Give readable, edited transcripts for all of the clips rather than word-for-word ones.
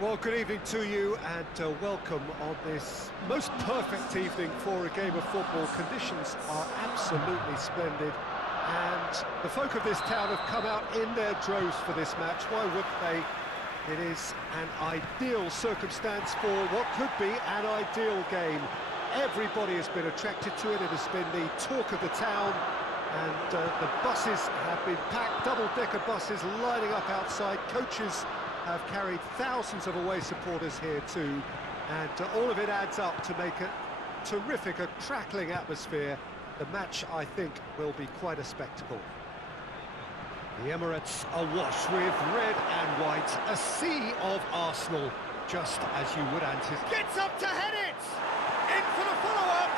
Well, good evening to you and welcome on this most perfect evening for a game of football. Conditions are absolutely splendid and the folk of this town have come out in their droves for this match. Why wouldn't they? It is an ideal circumstance for what could be an ideal game. Everybody has been attracted to it. It has been the talk of the town and the buses have been packed, double-decker buses lining up outside. Coaches have carried thousands of away supporters here too, and all of it adds up to make a terrific, a crackling atmosphere. The match, I think, will be quite a spectacle. The Emirates awash with red and white, a sea of Arsenal, just as you would anticipate. Gets up to head it! In for the follow-up!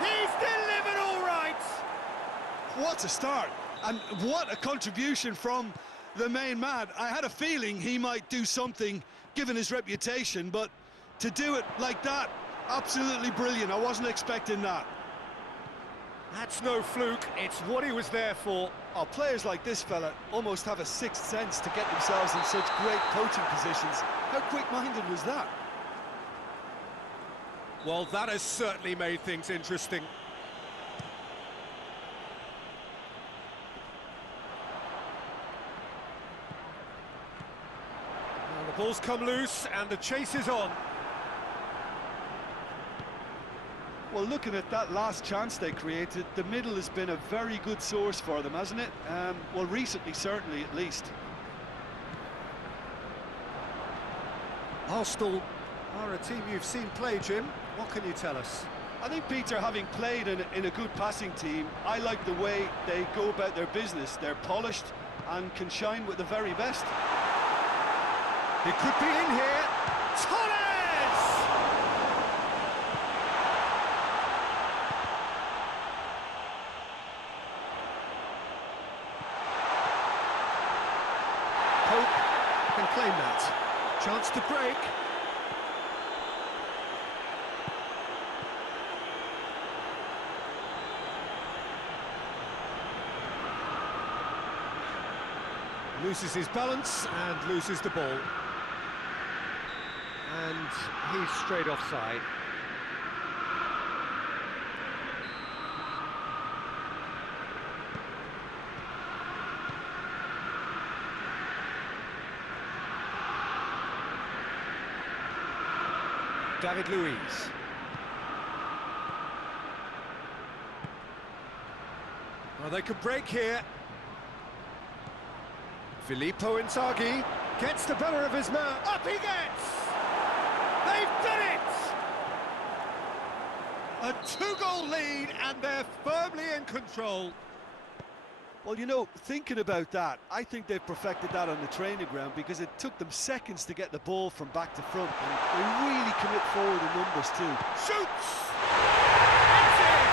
He's delivered all right! What a start, and what a contribution from the main man. I had a feeling he might do something, given his reputation, but to do it like that, absolutely brilliant. I wasn't expecting that. That's no fluke, it's what he was there for. Oh, players like this fella almost have a sixth sense to get themselves in such great coaching positions. How quick-minded was that? Well, that has certainly made things interesting. Now the ball's come loose and the chase is on. Well, looking at that last chance they created, the middle has been a very good source for them, hasn't it? Well, recently, certainly, at least. Arsenal are a team you've seen play, Jim. What can you tell us? I think, Peter, having played in a good passing team, I like the way they go about their business. They're polished and can shine with the very best. It could be in here. Torres! Pope can claim that. Chance to break. Loses his balance and loses the ball. And he's straight offside. David Luiz. Well, they could break here. Filippo Inzaghi gets the better of his man. Up he gets! They've done it! A two-goal lead and they're firmly in control. Well, you know, thinking about that, I think they've perfected that on the training ground because it took them seconds to get the ball from back to front, and they really commit forward in numbers too. Shoots! That's it!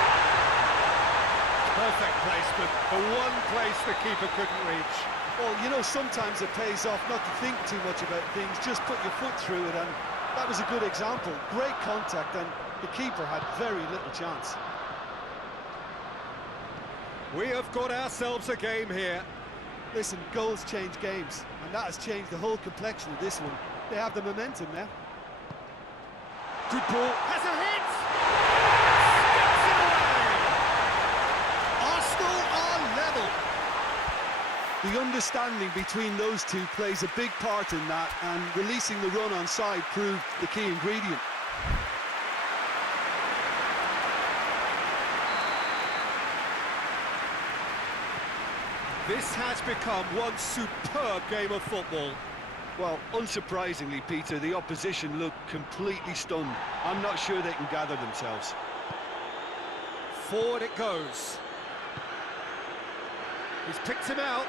Perfect placement, the one place the keeper couldn't reach. Well, you know, sometimes it pays off not to think too much about things, just put your foot through it, and that was a good example. Great contact, and the keeper had very little chance. We have got ourselves a game here. Listen, goals change games, and that has changed the whole complexion of this one. They have the momentum now. Good ball. Has a hit! Skips it away! Arsenal are level. The understanding between those two plays a big part in that, and releasing the run on side proved the key ingredient. This has become one superb game of football. Well, unsurprisingly, Peter, the opposition look completely stunned. I'm not sure they can gather themselves. Forward it goes. He's picked him out.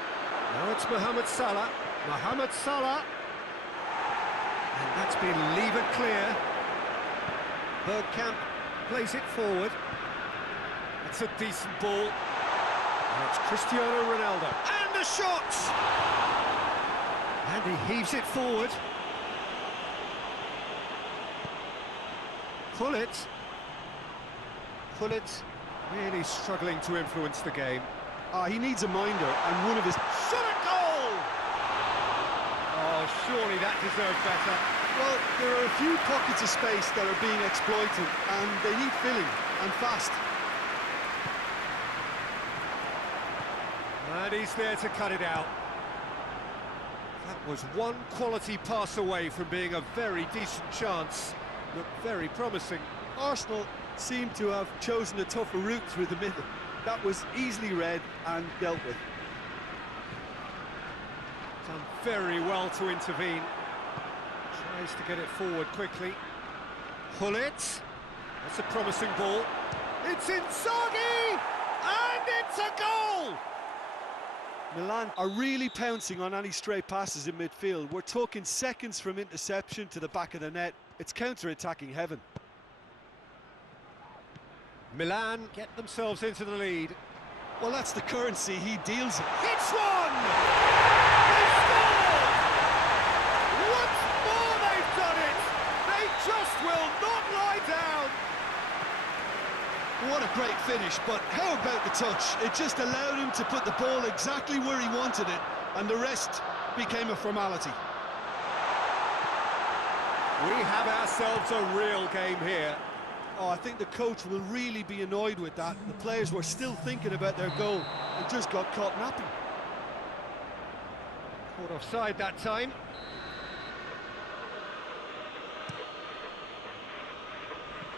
Now it's Mohamed Salah. Mohamed Salah. And that's been levered clear. Bergkamp plays it forward. It's a decent ball. Now it's Cristiano Ronaldo. And a shot! And he heaves it forward. Pullet really struggling to influence the game. He needs a minder, and one of his... Shot at goal! Oh, surely that deserved better. Well, there are a few pockets of space that are being exploited, and they need filling, and fast. And he's there to cut it out. That was one quality pass away from being a very decent chance. Looked very promising. Arsenal seem to have chosen a tougher route through the middle. That was easily read and dealt with. Done very well to intervene. Tries to get it forward quickly. Hullet. That's a promising ball. It's Inzaghi! And it's a goal! Milan are really pouncing on any stray passes in midfield. We're talking seconds from interception to the back of the net. It's counter-attacking heaven. Milan get themselves into the lead. Well, that's the currency he deals in. It's one! They scored! Once more they've done it! They just will not lie down! What a great finish, but how about the touch? It just allowed him to put the ball exactly where he wanted it, and the rest became a formality. We have ourselves a real game here. Oh, I think the coach will really be annoyed with that. The players were still thinking about their goal and just got caught napping. Caught offside that time.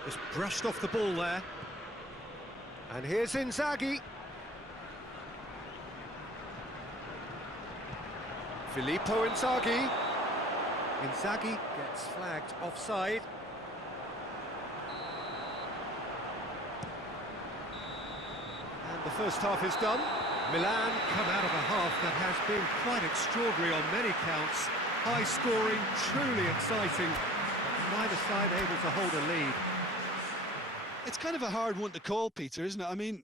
Just brushed off the ball there. And here's Inzaghi. Filippo Inzaghi. Inzaghi gets flagged offside. And the first half is done. Milan come out of a half that has been quite extraordinary on many counts. High scoring, truly exciting. Neither side able to hold a lead. It's kind of a hard one to call, Peter, isn't it? I mean,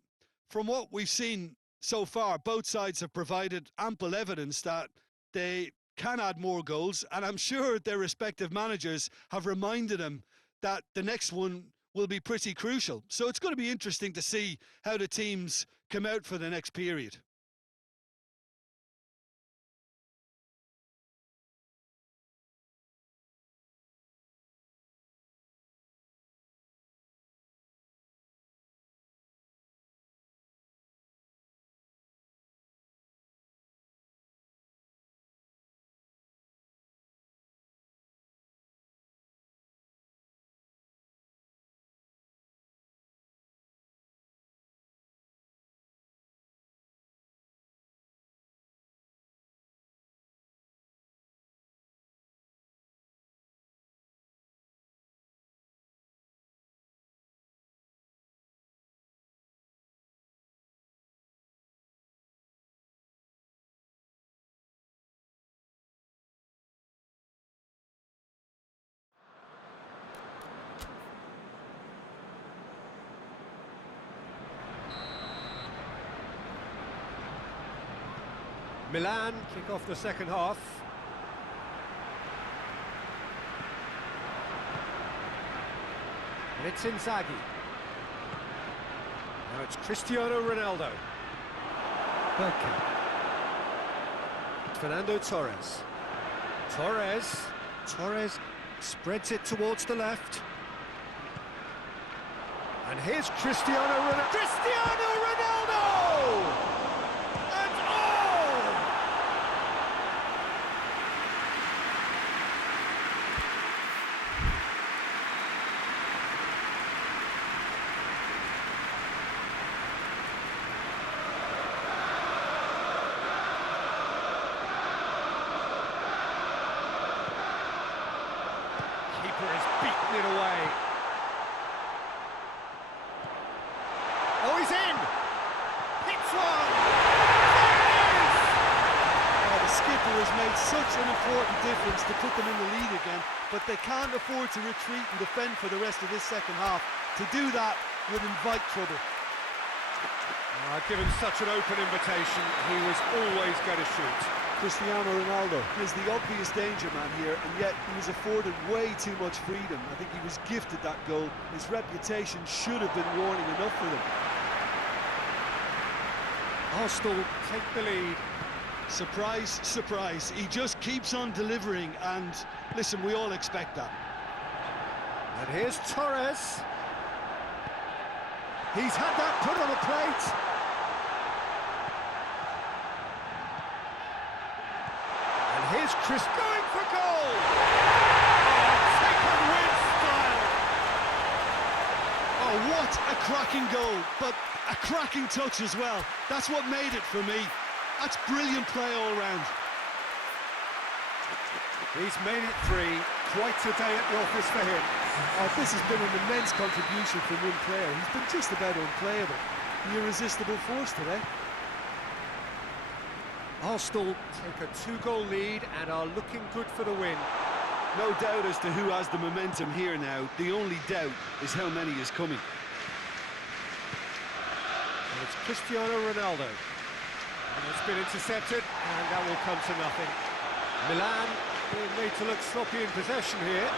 from what we've seen so far, both sides have provided ample evidence that they can add more goals, and I'm sure their respective managers have reminded them that the next one will be pretty crucial. So it's going to be interesting to see how the teams come out for the next period. Milan kick off the second half. And it's Inzaghi. Now it's Cristiano Ronaldo. Bergkamp. Fernando Torres. Torres spreads it towards the left. And here's Cristiano Ronaldo. Cristiano Ronaldo! Has beaten it away. Oh, he's in! Hits one! Oh, the skipper has made such an important difference to put them in the lead again, but they can't afford to retreat and defend for the rest of this second half. To do that would invite trouble. Given such an open invitation, he was always going to shoot. Cristiano Ronaldo is the obvious danger man here, and yet he was afforded way too much freedom. I think he was gifted that goal. His reputation should have been warning enough for them. Arsenal take the lead. Surprise, surprise. He just keeps on delivering, and listen, we all expect that. And here's Torres. He's had that put on a plate. And here's Chris going for goal. Oh, take and win style. Oh, what a cracking goal, but a cracking touch as well. That's what made it for me. That's brilliant play all round. He's made it 3. Quite a day at the office for him. Oh, this has been an immense contribution from one player. He's been just about unplayable. The irresistible force today. Arsenal take a 2-goal lead and are looking good for the win. No doubt as to who has the momentum here now. The only doubt is how many is coming. And it's Cristiano Ronaldo. And it's been intercepted, and that will come to nothing. Milan being made to look sloppy in possession here.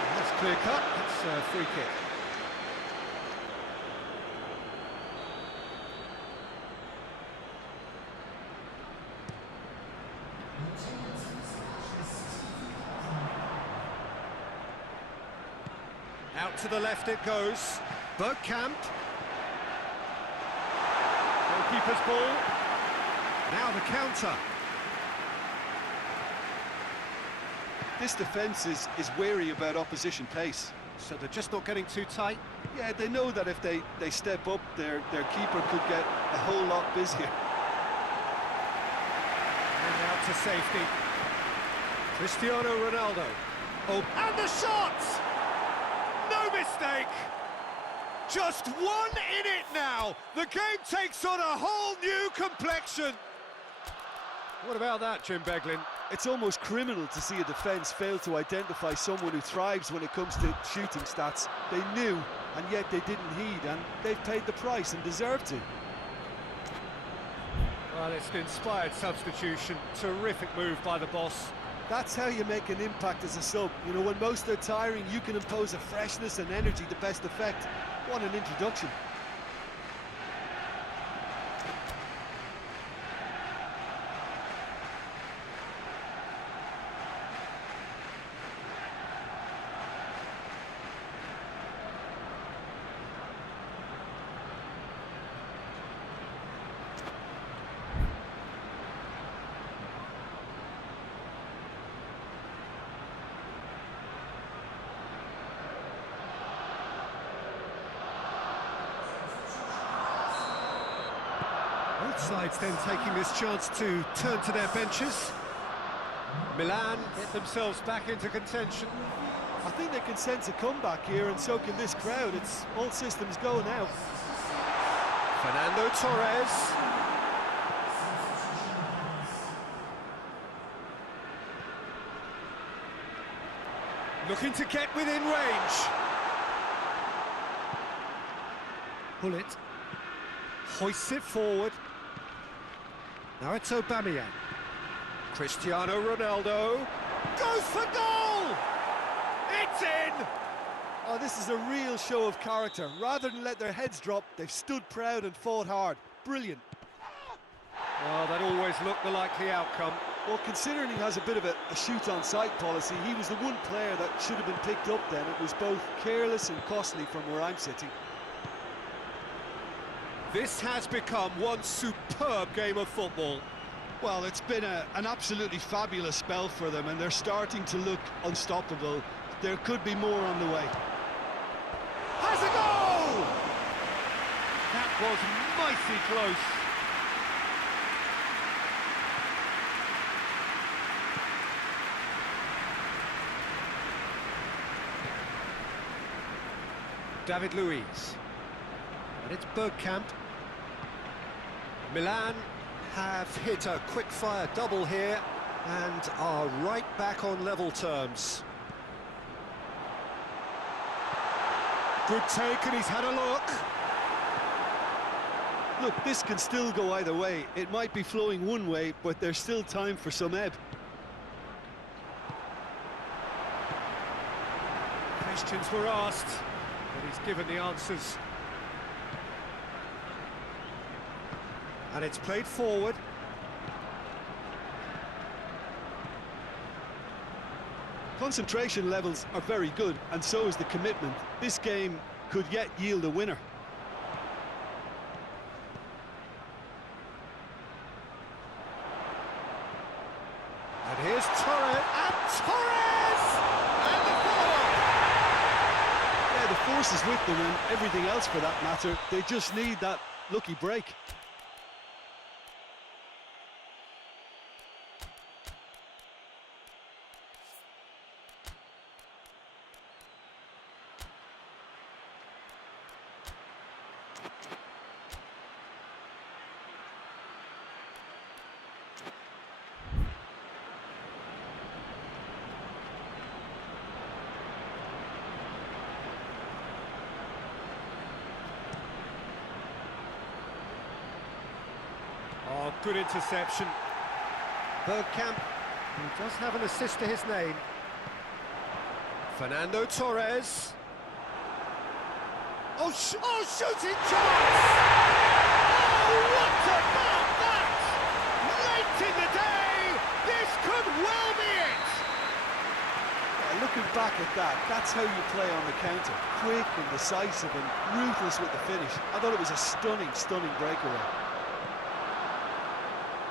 And that's clear cut, it's a free kick. Out to the left it goes. Bergkamp. Goalkeeper's ball. Now the counter. This defence is wary about opposition pace. So they're just not getting too tight. Yeah, they know that if they step up, their keeper could get a whole lot busier. And out to safety. Cristiano Ronaldo. Oh, and the shot! No mistake! Just 1 in it now! The game takes on a whole new complexion! What about that, Jim Beglin? It's almost criminal to see a defence fail to identify someone who thrives when it comes to shooting stats. They knew, and yet they didn't heed, and they've paid the price and deserve to. Well, it's an inspired substitution. Terrific move by the boss. That's how you make an impact as a sub. You know, when most are tiring, you can impose a freshness and energy to best effect. What an introduction. Both sides then taking this chance to turn to their benches. Milan get themselves back into contention. I think they can sense a comeback here, and so can this crowd. It's all systems go now. Fernando Torres. Looking to get within range. Pull it. Hoists it forward. Now it's Aubameyang. Cristiano Ronaldo goes for goal! It's in! Oh, this is a real show of character. Rather than let their heads drop, they've stood proud and fought hard. Brilliant. Well, that always looked the likely outcome. Well, considering he has a bit of a shoot-on-sight policy, he was the one player that should have been picked up then. It was both careless and costly from where I'm sitting. This has become one superb game of football. Well, it's been an absolutely fabulous spell for them, and they're starting to look unstoppable. There could be more on the way. Has a goal! That was mighty close. David Luiz. And it's Bergkamp. Milan have hit a quick-fire double here and are right back on level terms. Good take, and he's had a look. Look, this can still go either way. It might be flowing one way, but there's still time for some ebb. Questions were asked, but he's given the answers. And it's played forward. Concentration levels are very good, and so is the commitment. This game could yet yield a winner. And here's Torres, and Torres! And the follow-up! Yeah, the force is with them, and everything else for that matter. They just need that lucky break. Oh, good interception. Bergkamp, who does have an assist to his name. Fernando Torres. Oh, shooting chance! Oh, what about that? Late in the day, this could well be it! Yeah, looking back at that, that's how you play on the counter. Quick and decisive and ruthless with the finish. I thought it was a stunning, stunning breakaway.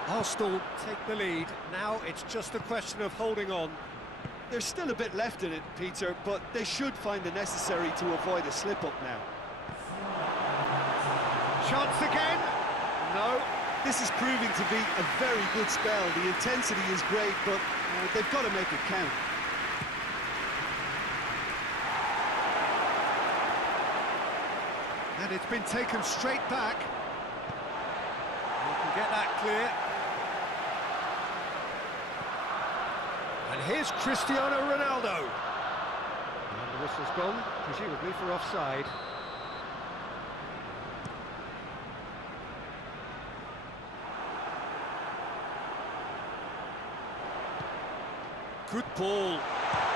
Arsenal take the lead. Now it's just a question of holding on. There's still a bit left in it, Peter, but they should find the necessary to avoid a slip-up now. Chance again? No. This is proving to be a very good spell. The intensity is great, but they've got to make it count. And it's been taken straight back. You can get that clear. And here's Cristiano Ronaldo. And the whistle's gone, presumably for offside. Good ball.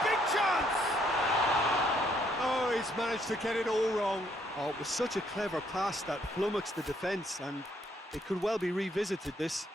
Big chance! Oh, he's managed to get it all wrong. Oh, it was such a clever pass that flummoxed the defence, and it could well be revisited, this.